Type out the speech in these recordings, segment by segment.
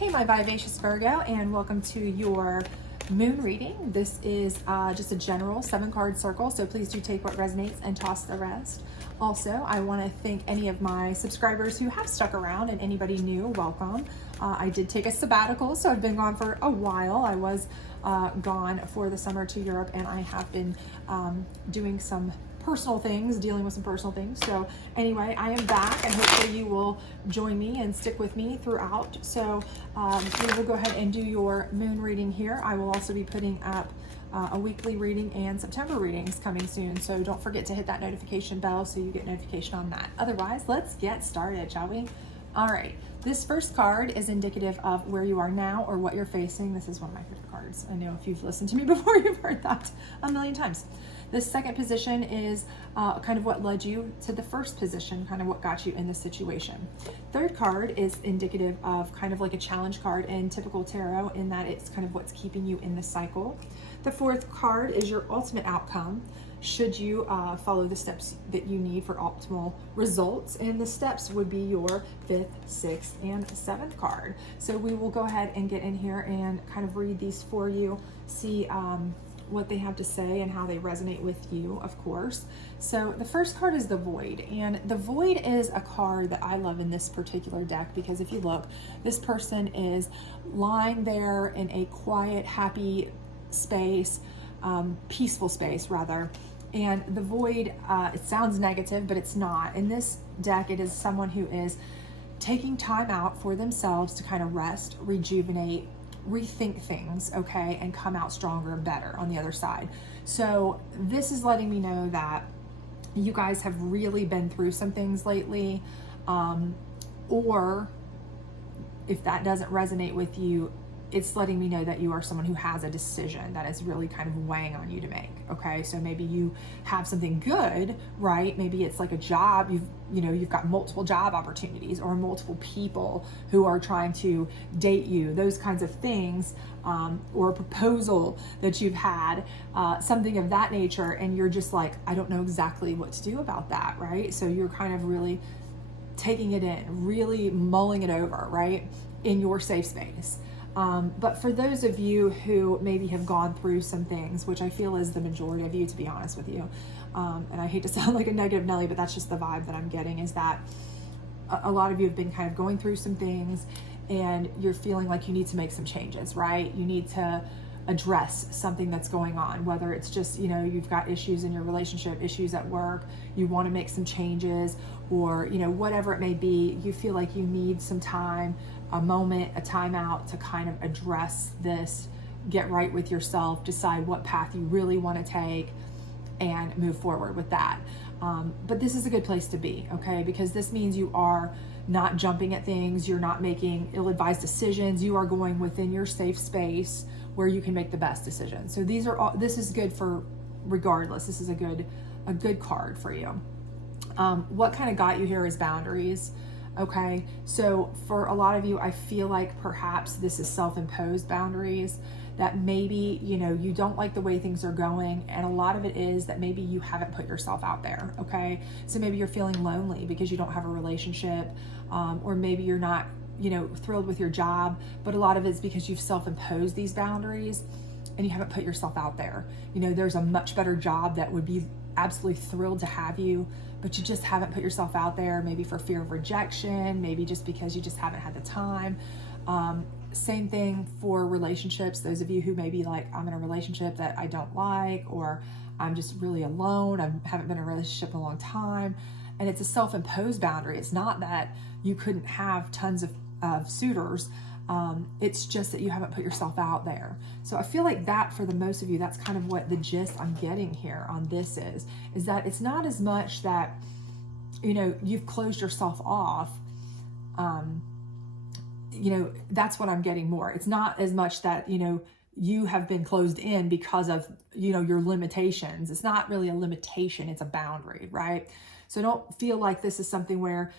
Hey, my vivacious Virgo, and welcome to your moon reading. This is just a general 7-card circle, so please do take what resonates and toss the rest. Also, I want to thank any of my subscribers who have stuck around, and anybody new, welcome. I did take a sabbatical, so I've been gone for a while. I was gone for the summer to Europe, and I have been doing some personal things, dealing with some personal things. So anyway, I am back, and hopefully you will join me and stick with me throughout. So we will go ahead and do your moon reading here. I will also be putting up a weekly reading and September readings coming soon. So don't forget to hit that notification bell so you get notification on that. Otherwise, let's get started, shall we? All right, this first card is indicative of where you are now or what you're facing. This is one of my favorite cards. I know if you've listened to me before, you've heard that a million times. This second position is kind of what led you to the first position, kind of what got you in this situation. Third card is indicative of kind of like a challenge card in typical tarot, in that it's kind of what's keeping you in the cycle. The fourth card is your ultimate outcome, should you follow the steps that you need for optimal results. And the steps would be your fifth, sixth, and seventh card. So we will go ahead and get in here and kind of read these for you, see what they have to say and how they resonate with you, of course. So the first card is the Void, and the Void is a card that I love in this particular deck because if you look, this person is lying there in a quiet, happy space, peaceful space rather. And the Void, it sounds negative, but it's not. In this deck, it is someone who is taking time out for themselves to kind of rest, rejuvenate, rethink things, okay, and come out stronger and better on the other side. So this is letting me know that you guys have really been through some things lately, or if that doesn't resonate with you, it's letting me know that you are someone who has a decision that is really kind of weighing on you to make, okay? So maybe you have something good, right? Maybe it's like a job, you've got multiple job opportunities or multiple people who are trying to date you, those kinds of things, or a proposal that you've had, something of that nature, and you're just like, I don't know exactly what to do about that, right? So you're kind of really taking it in, really mulling it over, right, in your safe space. But for those of you who maybe have gone through some things, which I feel is the majority of you, to be honest with you, and I hate to sound like a negative Nelly, but that's just the vibe that I'm getting, is that a lot of you have been kind of going through some things and you're feeling like you need to make some changes, right? You need to address something that's going on, whether it's just, you've got issues in your relationship, issues at work, you want to make some changes, or, whatever it may be, you feel like you need some time, a moment, a timeout to kind of address this, get right with yourself, decide what path you really want to take, and move forward with that. But this is a good place to be, okay? Because this means you are not jumping at things, you're not making ill-advised decisions, you are going within your safe space where you can make the best decisions. So this is good for regardless. This is a good card for you. What kind of got you here is boundaries. Okay, so for a lot of you, I feel like perhaps this is self-imposed boundaries, that maybe, you don't like the way things are going. And a lot of it is that maybe you haven't put yourself out there. Okay, so maybe you're feeling lonely because you don't have a relationship, or maybe you're not, thrilled with your job, but a lot of it's because you've self-imposed these boundaries and you haven't put yourself out there. There's a much better job that would be absolutely thrilled to have you, but you just haven't put yourself out there, maybe for fear of rejection, maybe just because you just haven't had the time. Same thing for relationships. Those of you who may be like, I'm in a relationship that I don't like, or I'm just really alone, I haven't been in a relationship in a long time, and it's a self-imposed boundary. It's not that you couldn't have tons of suitors, it's just that you haven't put yourself out there. So I feel like that for the most of you, that's kind of what the gist I'm getting here on this is that it's not as much that, you've closed yourself off. That's what I'm getting more. It's not as much that, you have been closed in because of, your limitations. It's not really a limitation, it's a boundary, right? So don't feel like this is something where,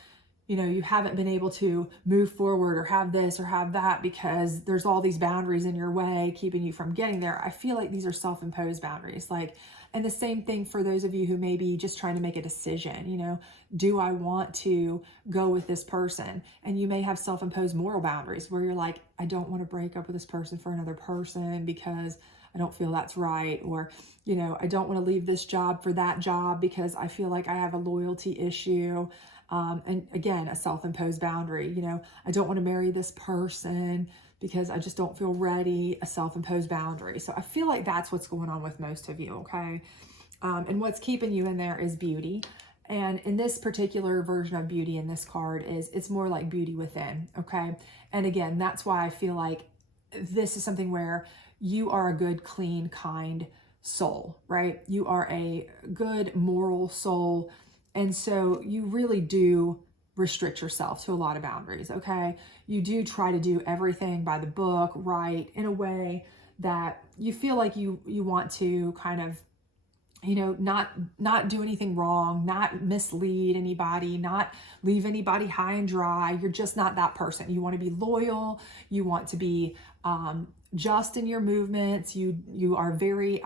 you haven't been able to move forward or have this or have that because there's all these boundaries in your way keeping you from getting there. I feel like these are self-imposed boundaries. Like And the same thing for those of you who may be just trying to make a decision, you know, do I want to go with this person? And you may have self-imposed moral boundaries where you're like, I don't want to break up with this person for another person because I don't feel that's right. Or, you know, I don't want to leave this job for that job because I feel like I have a loyalty issue. And again, a self-imposed boundary, you know, I don't want to marry this person because I just don't feel ready, a self-imposed boundary. So I feel like that's what's going on with most of you, okay? And what's keeping you in there is beauty. And in this particular version of beauty in this card it's more like beauty within, okay? And again, that's why I feel like this is something where you are a good, clean, kind soul, right? You are a good, moral soul. And so you really do restrict yourself to a lot of boundaries, okay? You do try to do everything by the book, right, in a way that you feel like you want to kind of, you know, not do anything wrong, not mislead anybody, not leave anybody high and dry. You're just not that person. You want to be loyal. You want to be just in your movements. You are very,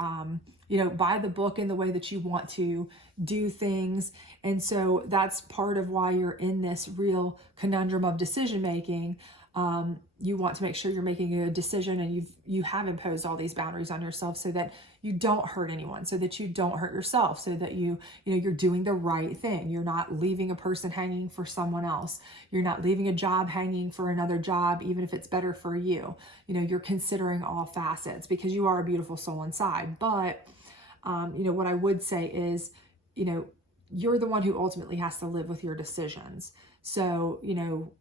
you know, by the book in the way that you want to do things. And so that's part of why you're in this real conundrum of decision making. You want to make sure you're making a decision, and you have imposed all these boundaries on yourself so that you don't hurt anyone, so that you don't hurt yourself, so that you know, you're doing the right thing. You're not leaving a person hanging for someone else. You're not leaving a job hanging for another job, even if it's better for you. You know, you're considering all facets because you are a beautiful soul inside. But, you know, what I would say is, you know, you're the one who ultimately has to live with your decisions. So, you know,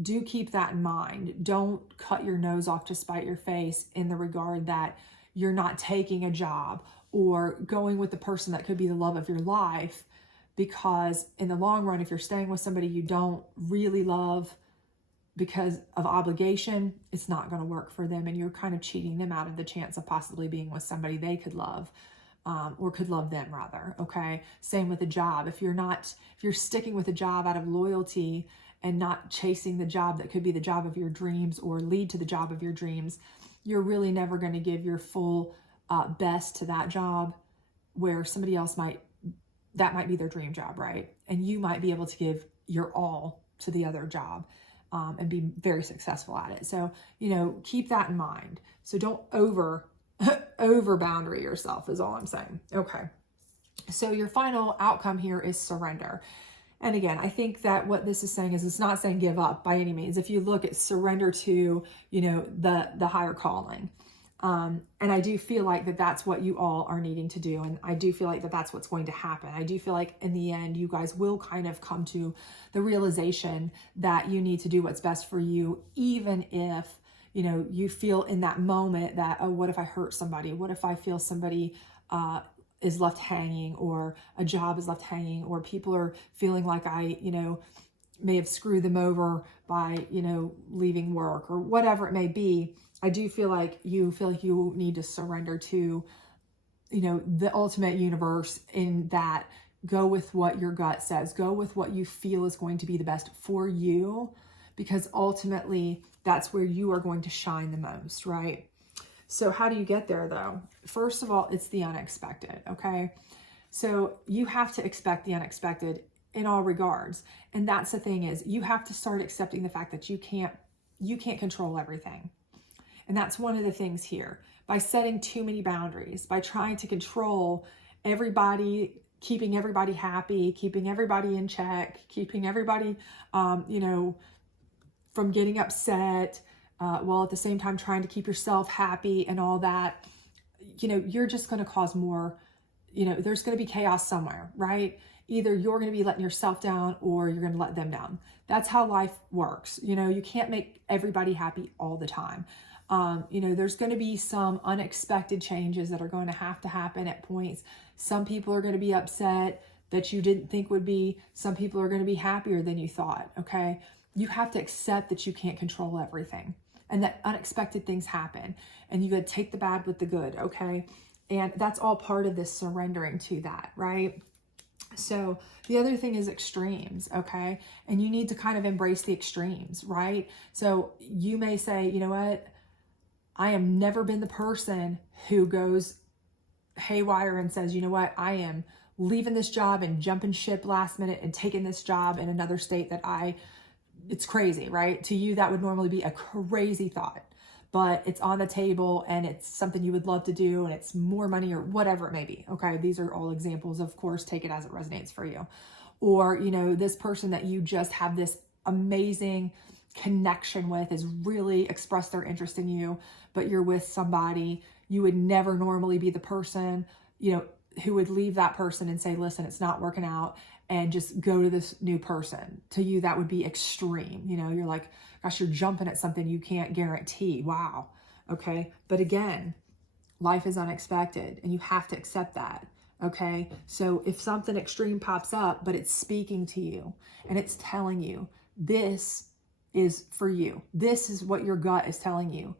do keep that in mind. Don't cut your nose off to spite your face in the regard that you're not taking a job or going with the person that could be the love of your life, because in the long run, if you're staying with somebody you don't really love because of obligation, it's not going to work for them, and you're kind of cheating them out of the chance of possibly being with somebody they could love. Or could love them rather, okay? Same with a job. If you're sticking with a job out of loyalty and not chasing the job that could be the job of your dreams or lead to the job of your dreams, you're really never going to give your full best to that job, where somebody else that might be their dream job, right? And you might be able to give your all to the other job and be very successful at it. So, you know, keep that in mind. So don't over boundary yourself is all I'm saying. Okay. So your final outcome here is surrender. And again, I think that what this is saying is it's not saying give up by any means. If you look at surrender to, you know, the higher calling. And I do feel like that's what you all are needing to do. And I do feel like that's what's going to happen. I do feel like in the end, you guys will kind of come to the realization that you need to do what's best for you, even if, you know, you feel in that moment that, oh, what if I hurt somebody? What if I feel somebody is left hanging, or a job is left hanging, or people are feeling like I, you know, may have screwed them over by, you know, leaving work or whatever it may be. I do feel like you need to surrender to, you know, the ultimate universe, in that go with what your gut says, go with what you feel is going to be the best for you, because ultimately that's where you are going to shine the most, right? So how do you get there though? First of all, it's the unexpected, okay? So you have to expect the unexpected in all regards. And that's the thing, is you have to start accepting the fact that you can't control everything. And that's one of the things here. By setting too many boundaries, by trying to control everybody, keeping everybody happy, keeping everybody in check, keeping everybody, you know, from getting upset, while at the same time trying to keep yourself happy and all that, you know, you're just going to cause more, you know, there's going to be chaos somewhere, right? Either you're going to be letting yourself down or you're going to let them down. That's how life works. You know, you can't make everybody happy all the time. You know, there's going to be some unexpected changes that are going to happen at points. Some people are going to be upset that you didn't think would be. Some people are going to be happier than you thought, okay? You have to accept that you can't control everything, and that unexpected things happen, and you got to take the bad with the good, okay? And that's all part of this surrendering to that, right? So the other thing is extremes, okay? And you need to kind of embrace the extremes, right? So you may say, you know what? I have never been the person who goes haywire and says, you know what, I am leaving this job and jumping ship last minute and taking this job in another state that it's crazy, right? To you, that would normally be a crazy thought, but it's on the table and it's something you would love to do and it's more money or whatever it may be. Okay. These are all examples. Of course, take it as it resonates for you. Or, you know, this person that you just have this amazing connection with has really expressed their interest in you, but you're with somebody, you would never normally be the person, you know, who would leave that person and say, listen, it's not working out, and just go to this new person. To you, that would be extreme. You know, you're like, gosh, you're jumping at something you can't guarantee. Wow. Okay. But again, life is unexpected and you have to accept that. Okay. So if something extreme pops up, but it's speaking to you and it's telling you, this is for you. This is what your gut is telling you.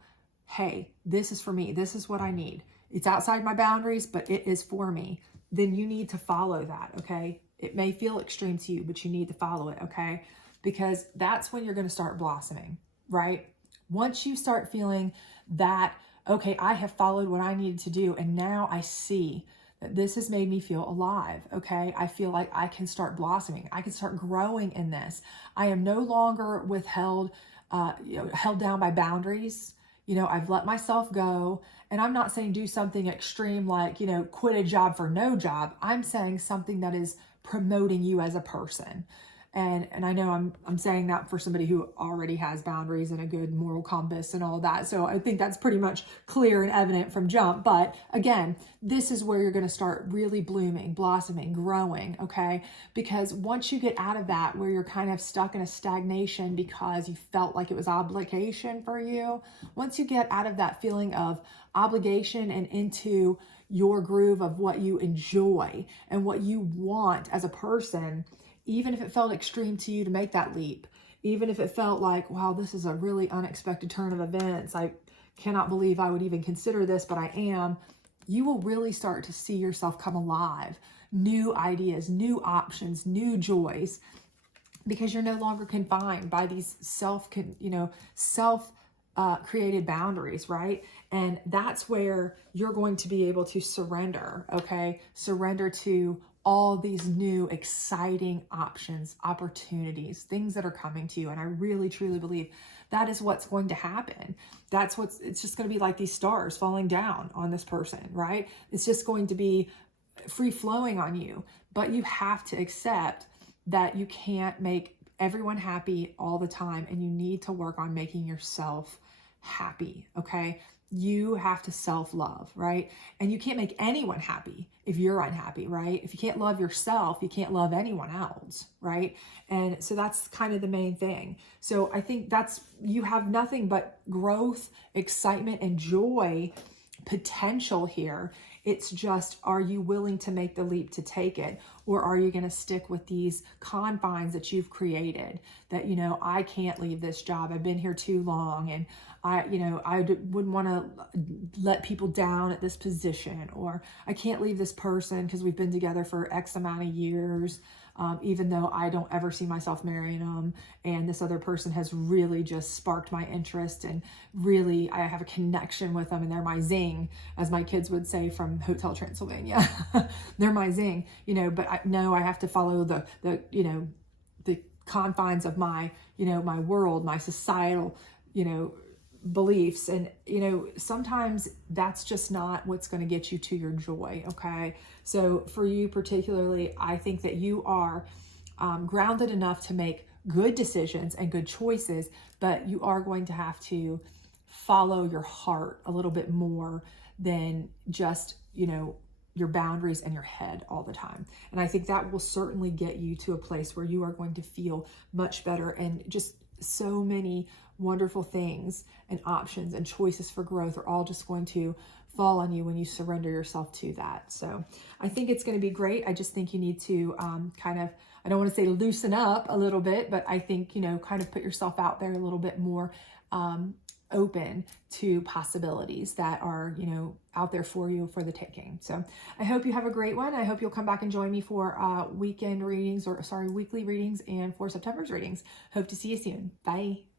Hey, this is for me. This is what I need. It's outside my boundaries, but it is for me. Then you need to follow that. Okay. It may feel extreme to you, but you need to follow it. Okay. Because that's when you're going to start blossoming, right? Once you start feeling that, okay, I have followed what I needed to do, and now I see that this has made me feel alive. Okay. I feel like I can start blossoming. I can start growing in this. I am no longer withheld, held down by boundaries. You know, I've let myself go, and I'm not saying do something extreme like, you know, quit a job for no job. I'm saying something that is promoting you as a person. And I know I'm saying that for somebody who already has boundaries and a good moral compass and all of that. So I think that's pretty much clear and evident from jump. But again, this is where you're going to start really blooming, blossoming, growing. Okay. Because once you get out of that, where you're kind of stuck in a stagnation because you felt like it was obligation for you, once you get out of that feeling of obligation and into your groove of what you enjoy and what you want as a person, even if it felt extreme to you to make that leap, even if it felt like, wow, this is a really unexpected turn of events, I cannot believe I would even consider this, but I am, you will really start to see yourself come alive, new ideas, new options, new joys, because you're no longer confined by these created boundaries, right? And that's where you're going to be able to surrender, okay? Surrender to all these new exciting options, opportunities, things that are coming to you. And I really, truly believe that is what's going to happen. It's just going to be like these stars falling down on this person, right? It's just going to be free flowing on you, but you have to accept that you can't make everyone happy all the time, and you need to work on making yourself happy. Okay. You have to self-love, right? And you can't make anyone happy if you're unhappy, right? If you can't love yourself, you can't love anyone else, right? And so that's kind of the main thing. So I think you have nothing but growth, excitement, and joy potential here. It's just, are you willing to make the leap to take it? Or are you going to stick with these confines that you've created that, you know, I can't leave this job. I've been here too long, and I wouldn't want to let people down at this position, or I can't leave this person because we've been together for X amount of years, even though I don't ever see myself marrying them. And this other person has really just sparked my interest, and really I have a connection with them, and they're my zing, as my kids would say from Hotel Transylvania. They're my zing, you know, but I know I have to follow the confines of my world, my societal, beliefs. And, sometimes that's just not what's going to get you to your joy. Okay. So for you particularly, I think that you are grounded enough to make good decisions and good choices, but you are going to have to follow your heart a little bit more than just, your boundaries and your head all the time. And I think that will certainly get you to a place where you are going to feel much better, and just so many wonderful things and options and choices for growth are all just going to fall on you when you surrender yourself to that. So I think it's going to be great. I just think you need to I don't want to say loosen up a little bit, but I think, kind of put yourself out there a little bit more, open to possibilities that are, out there for you for the taking. So I hope you have a great one. I hope you'll come back and join me for weekly readings and for September's readings. Hope to see you soon. Bye.